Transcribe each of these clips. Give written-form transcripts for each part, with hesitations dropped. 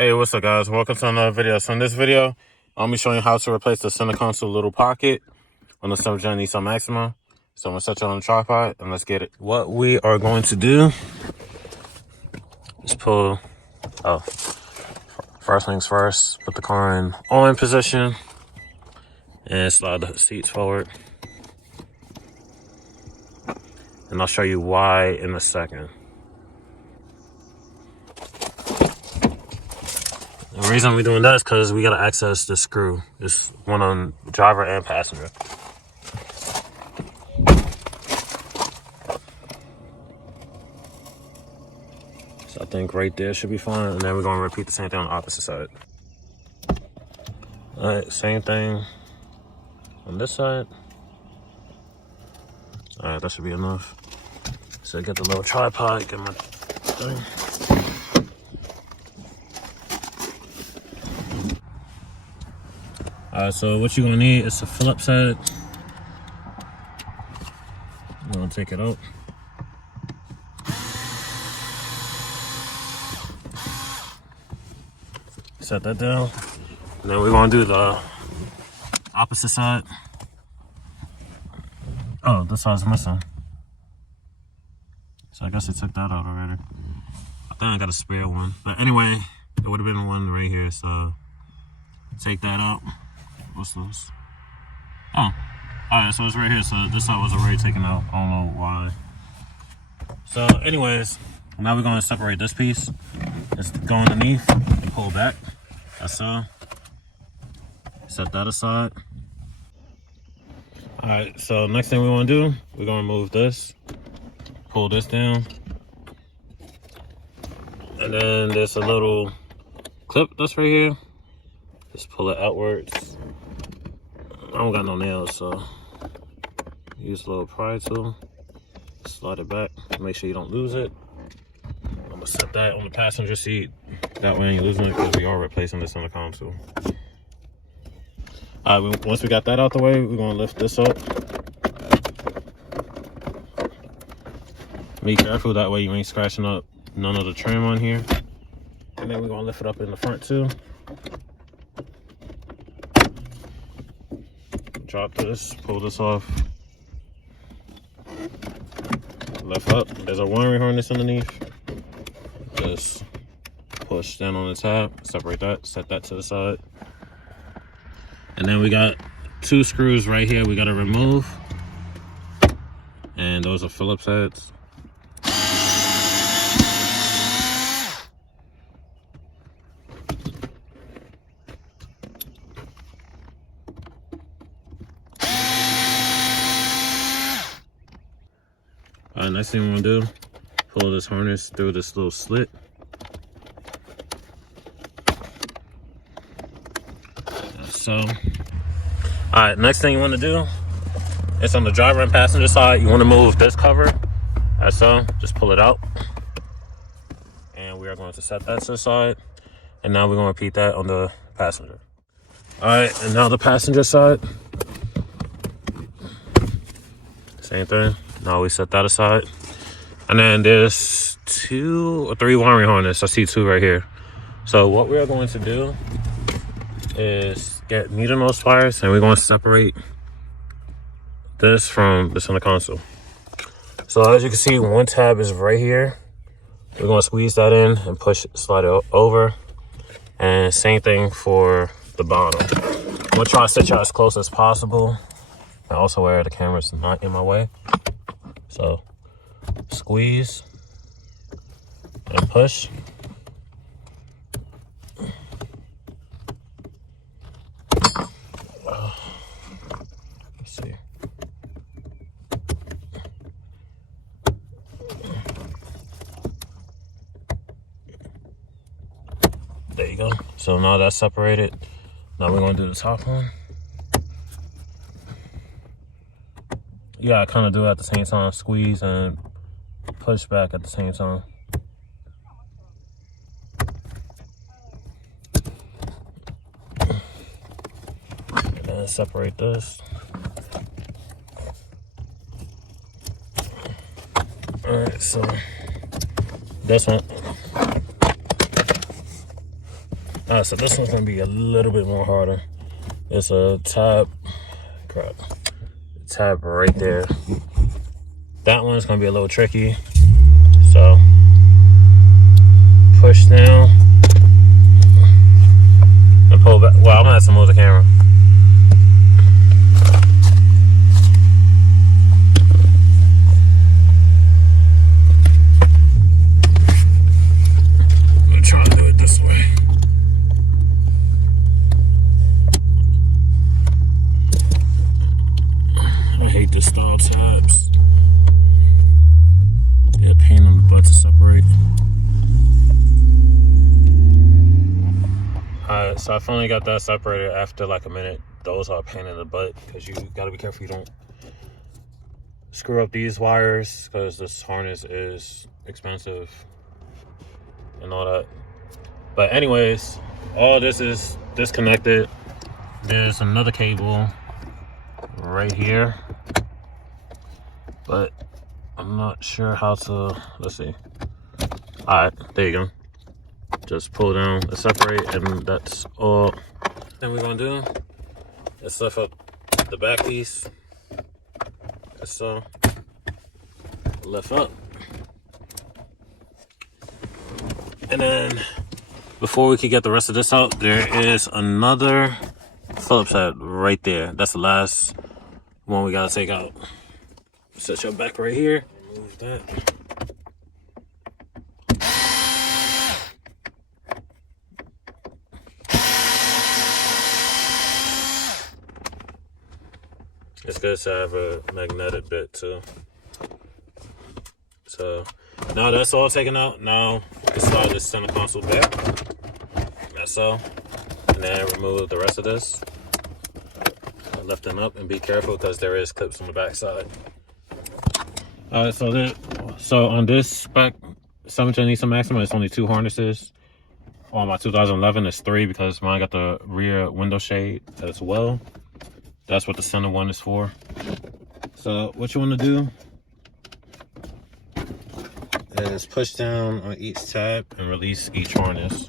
Hey, what's up guys? Welcome to another video. So in this video, I'm be showing you how to replace the center console little pocket on the 7th gen Nissan Maxima. So I'm gonna set you on the tripod and let's get it. What we are going to do is first things first, put the car in on position and slide the seats forward. And I'll show you why in a second. The reason we're doing that is because we gotta access the screw. It's one on driver and passenger. So I think right there should be fine. And then we're gonna repeat the same thing on the opposite side. All right, same thing on this side. All right, that should be enough. So get the little tripod, get my thing. Alright, so what you're gonna need is a Phillips head. I'm gonna take it out. Set that down. And then we're gonna do the opposite side. Oh, this side's missing. So I guess I took that out already. I think I got a spare one. But anyway, it would have been one right here, so take that out. What's this? Oh, alright, so it's right here. So this side was already taken out. I don't know why. So anyways, now we're gonna separate this piece. It's go underneath and pull back. That's so. Set that aside. Alright, so next thing we wanna do, we're gonna remove this. Pull this down. And then there's a little clip that's right here. Just pull it outwards. I don't got no nails, so use a little pry tool. Slide it back. Make sure you don't lose it. I'm gonna set that on the passenger seat. That way you ain't losing it because we are replacing this on the console. Alright, once we got that out the way, we're gonna lift this up. Be careful, that way you ain't scratching up none of the trim on here. And then we're gonna lift it up in the front too. Drop this, pull this off. Lift up, there's a wiring harness underneath. Just push down on the tab, separate that, set that to the side. And then we got 2 screws right here we gotta remove. And those are Phillips heads. Alright, next thing we want to do, pull this harness through this little slit. So, alright, next thing you want to do, it's on the driver and passenger side. You want to move this cover, as so, just pull it out. And we are going to set that to the side. And now we're going to repeat that on the passenger. Alright, and now the passenger side. Same thing. Now we set that aside. And then there's 2 or 3 wiring harness. I see 2 right here. So what we are going to do is get meter nose pliers, and we're going to separate this from the center console. So as you can see, one tab is right here. We're going to squeeze that in and push it, slide it over. And same thing for the bottom. I'm going to try to sit you as close as possible. And also where the camera's not in my way. So squeeze and push. Let's see. There you go. So now that's separated. Now we're gonna do the top one. Yeah, I kind of do it at the same time. Squeeze and push back at the same time. And then separate this. Alright, so this one. So this one's gonna be a little bit more harder. It's a tab, crap, tab right there. That one's gonna be a little tricky. So push down and pull back. Well, I'm gonna have to move the camera. I'm gonna try to do it this way. I hate this style tabs. They're a pain in the butt to separate. Alright, so I finally got that separated after like a minute. Those are a pain in the butt because you gotta be careful you don't screw up these wires because this harness is expensive and all that. But anyways, all this is disconnected. There's another cable right here, but I'm not sure how to, let's see. All right, there you go. Just pull down and separate, and that's all. Then we're gonna do is lift up the back piece. So lift up, and then before we can get the rest of this out, there is another Phillips head right there. That's the last one we gotta take out. Set your back right here. Remove that. It's good to have a magnetic bit too. So now that's all taken out. Now we can slide this center console back. That's all. And then remove the rest of this. Lifting up, and be careful because there is clips on the back side. Alright, so on this spec 7th Nissan Maxima, it's only 2 harnesses. On my 2011, it's 3 because mine got the rear window shade as well. That's what the center one is for. So what you want to do is push down on each tab and release each harness.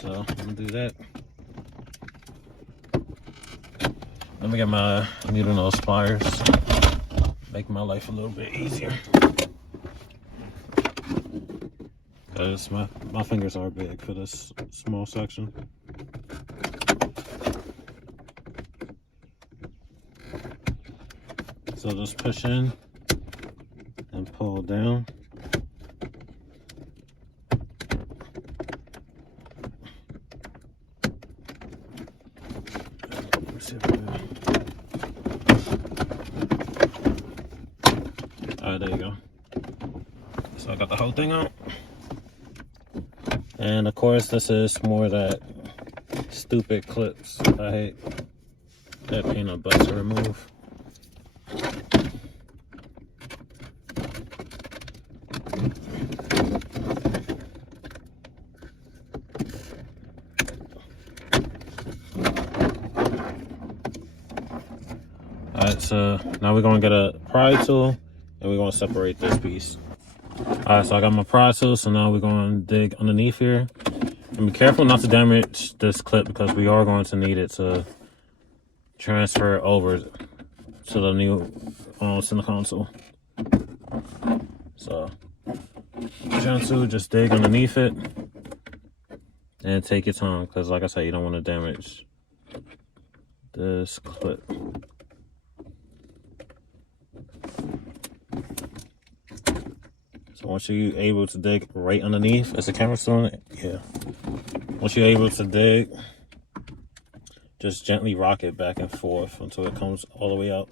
So I'm gonna do that. Let me get my needle nose pliers. Make my life a little bit easier. Because my fingers are big for this small section. So just push in and pull down. Alright, there you go. So I got the whole thing out. And of course, this is more that stupid clips. I hate that pain in the butt to remove. Alright, so now we're gonna get a pry tool and we're gonna separate this piece. Alright, so I got my pry tool, so now we're gonna dig underneath here. And be careful not to damage this clip because we are going to need it to transfer over to the new center console. So, gentle, just dig underneath it and take your time because, like I said, you don't want to damage this clip. So once you're able to dig right underneath, is the camera still on it? Yeah. Once you're able to dig, just gently rock it back and forth until it comes all the way out.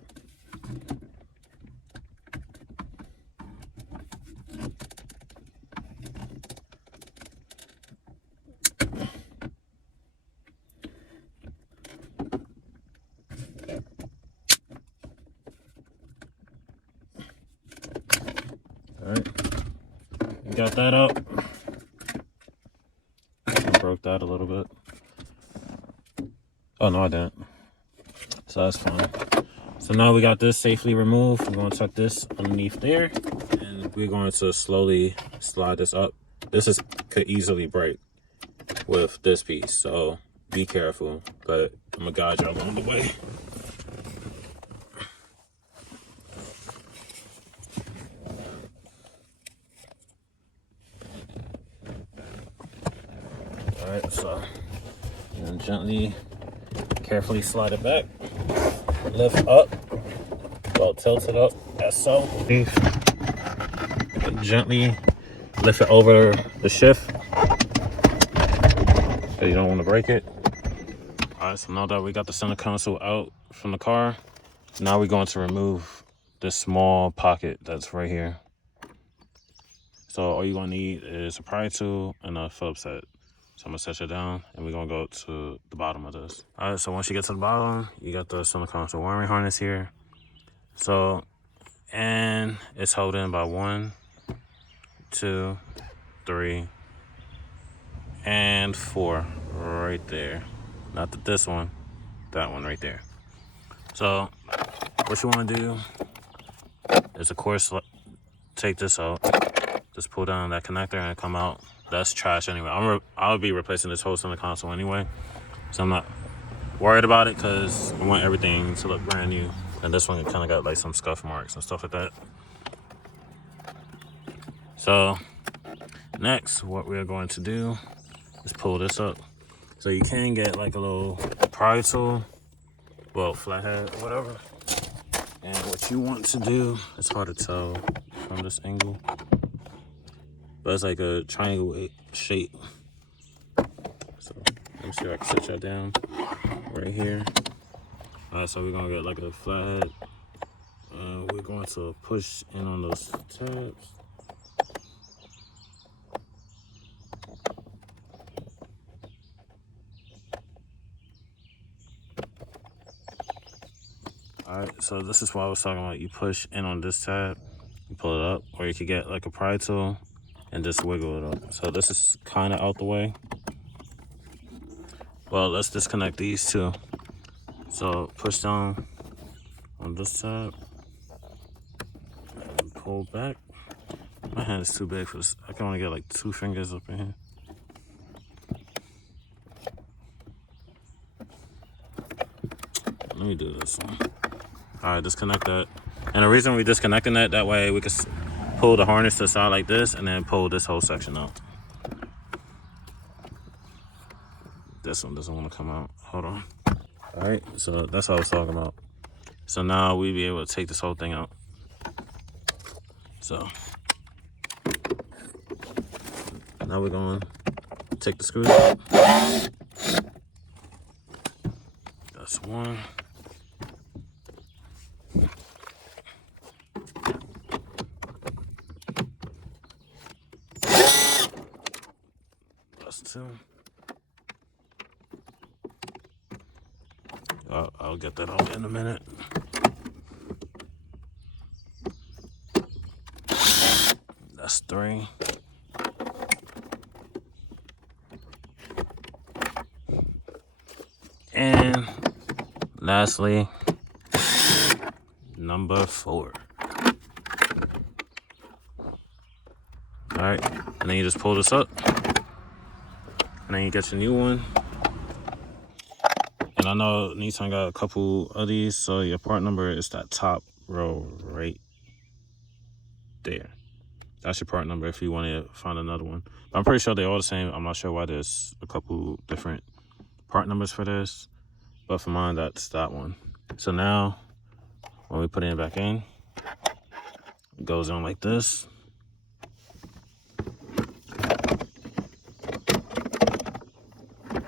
Alright, you got that out. I broke that a little bit. Oh no, I didn't. So that's fine. So now we got this safely removed. We're going to tuck this underneath there and we're going to slowly slide this up. This could easily break with this piece, so be careful. But I'm gonna guide y'all along the way. All right, so and gently, carefully slide it back. Lift up, well, tilt it up, as so. Gently lift it over the shift, so you don't want to break it. All right, so now that we got the center console out from the car, now we're going to remove this small pocket that's right here. So all you're gonna need is a pry tool and a Phillips head. So I'm gonna set it down and we're gonna go to the bottom of this. All right, so once you get to the bottom, you got the center console wiring harness here. So, and it's held in by 1, 2, 3, and 4 right there. Not this one, that one right there. So what you want to do is, of course, take this out, just pull down that connector and come out. That's trash anyway. I'll be replacing this whole center console anyway, so I'm not worried about it because I want everything to look brand new. And this one kind of got like some scuff marks and stuff like that. So next, what we're going to do is pull this up. So you can get like a little pry tool, well, flathead or whatever. And what you want to do, it's hard to tell from this angle, but it's like a triangle shape. So let me see if I can set y'all down right here. All right, so we're gonna get like a flathead. We're going to push in on those tabs. All right, so this is what I was talking about. You push in on this tab, you pull it up, or you could get like a pry tool and just wiggle it up. So this is kind of out the way. Well, let's disconnect these two. So push down on this tab and pull back. My hand is too big for this. I can only get like 2 fingers up in here. Let me do this one. All right, disconnect that. And the reason we're disconnecting that way we can pull the harness to the side like this and then pull this whole section out. This one doesn't want to come out. Hold on. All right, so that's what I was talking about. So now we'll be able to take this whole thing out. So now we're going to take the screws out. That's one. That's 2. I'll get that out in a minute. That's 3. And lastly, number 4. All right, and then you just pull this up, and then you get your new one. And I know Nissan got a couple of these, so your part number is that top row right there. That's your part number if you want to find another one. But I'm pretty sure they're all the same. I'm not sure why there's a couple different part numbers for this, but for mine, that's that one. So now, when we put it back in, it goes on like this.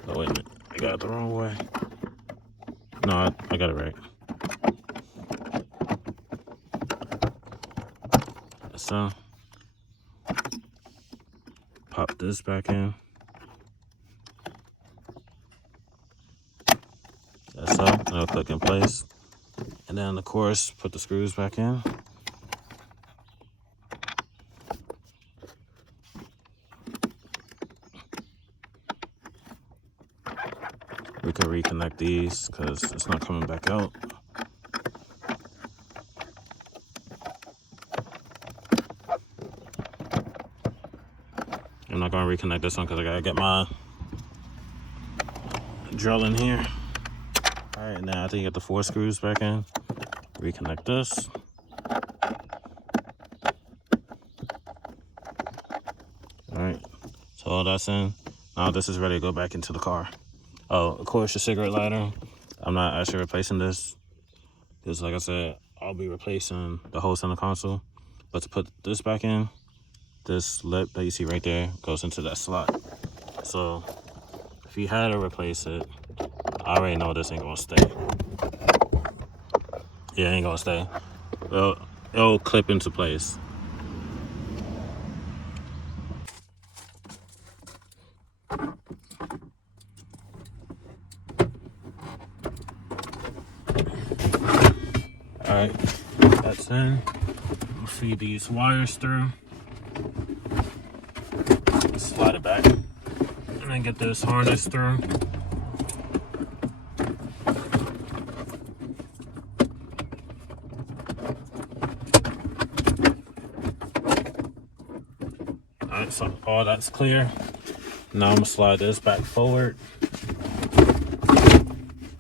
Oh, wait a minute. I got it the wrong way. No, I got it right. So, pop this back in. That's so, and it'll click in place. And then, of course, put the screws back in. We can reconnect these because it's not coming back out. I'm not gonna reconnect this one because I gotta get my drill in here. All right, now I think you get the 4 screws back in. Reconnect this. All right, so all that's in. Now this is ready to go back into the car. Oh, of course, your cigarette lighter. I'm not actually replacing this because, like I said, I'll be replacing the whole center console. But to put this back in, this lip that you see right there goes into that slot. So if you had to replace it, I already know this ain't gonna stay. Yeah, it ain't gonna stay. It'll clip into place. Alright, that's in. We'll feed these wires through. Slide it back. And then get this harness through. Alright, so all that's clear. Now I'm gonna slide this back forward.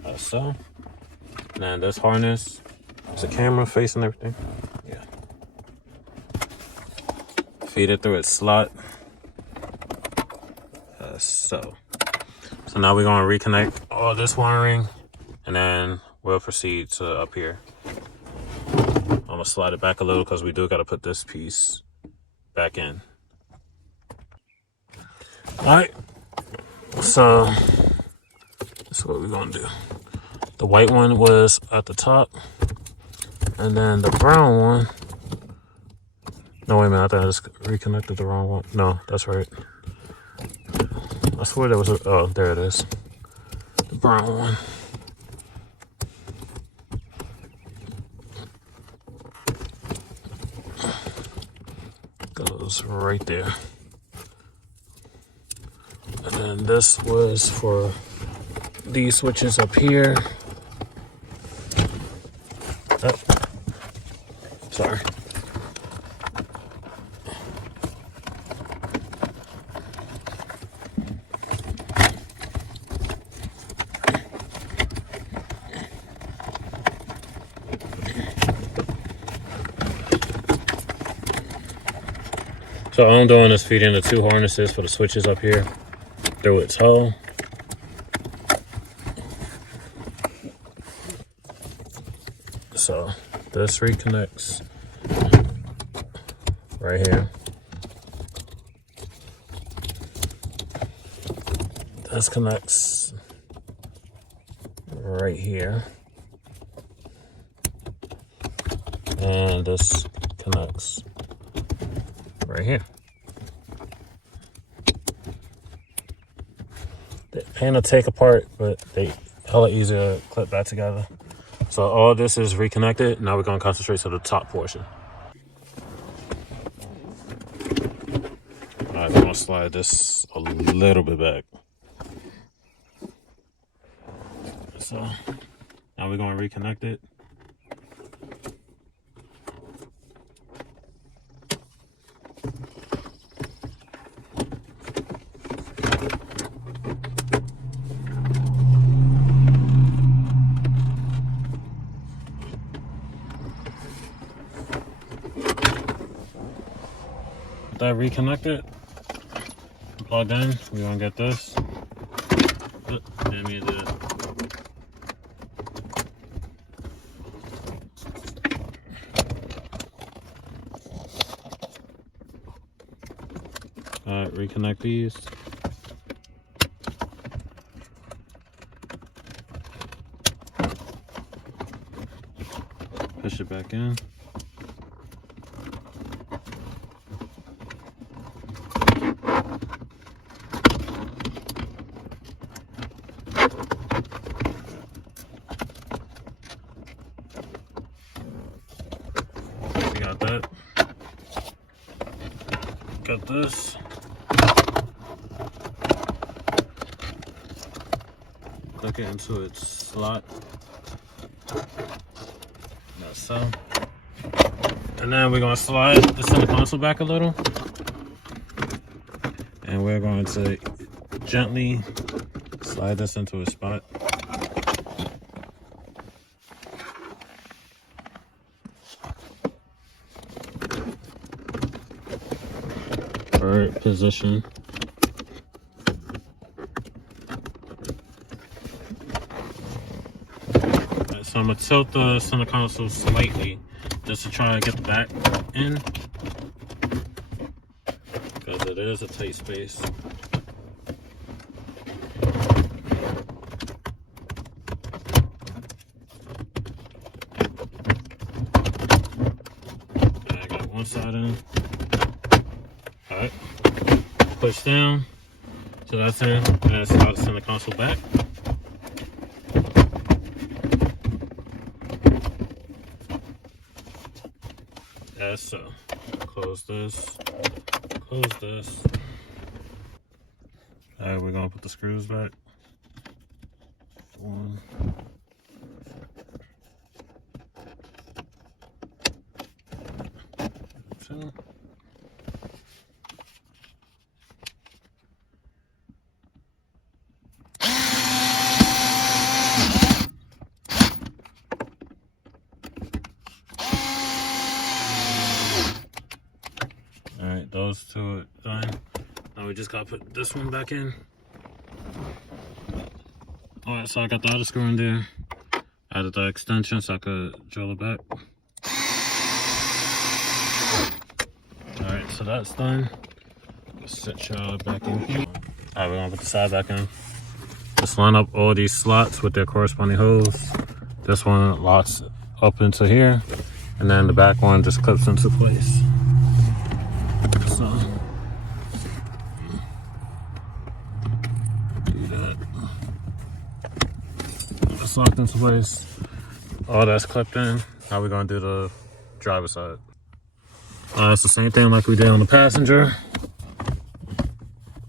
Like so. And then this harness. Is the camera facing everything? Yeah. Feed it through its slot. So now we're gonna reconnect all this wiring, and then we'll proceed to up here. I'm gonna slide it back a little because we do gotta put this piece back in. All right. So that's what we're gonna do. The white one was at the top. And then the brown one, no, wait a minute, I thought I just reconnected the wrong one. No, that's right. I swear there was a, oh, there it is. The brown one. Goes right there. And then this was for these switches up here. Oh. Sorry. So all I'm doing is feeding the 2 harnesses for the switches up here through its hole. So this reconnects right here. This connects right here. And this connects right here. They pain to take apart, but they hella easier to clip back together. So all this is reconnected. Now we're gonna concentrate to the top portion. All right, I'm gonna slide this a little bit back. So now we're gonna reconnect it. That reconnected, plugged in. We're gonna get this. Damn you did. Alright, reconnect these. Push it back in. That. Got this. Click it into its slot. That's so. And then we're gonna slide the center console back a little. And we're going to gently slide this into a spot. Right position. Right, so I'm gonna tilt the center console slightly just to try and get the back in, because it is a tight space. I got one side in. All right. Push down, so that's in, and slide the center console back. As so. Close this, close this. Alright, we're gonna put the screws back. 1, 2. Alright, those two are done. Now we just gotta put this one back in. Alright, so I got the other screw in there. I added the extension so I could drill it back. Alright, so that's done. Let's set y'all back in here. Alright, we're gonna put the side back in. Just line up all these slots with their corresponding holes. This one locks up into here, and then the back one just clips into place. So, do that. It's locked into place. All that's clipped in. Now we're gonna do the driver's side. It's the same thing like we did on the passenger.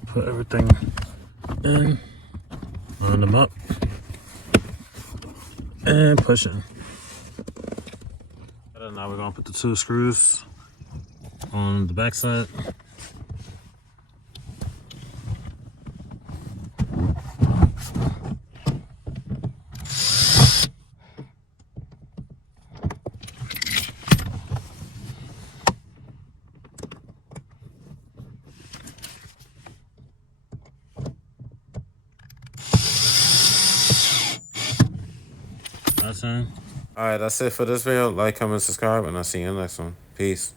Put everything in, line them up, and push in. And now we're gonna put the 2 screws on the back side. That's in. Alright, that's it for this video. Like, comment, subscribe, and I'll see you in the next one. Peace.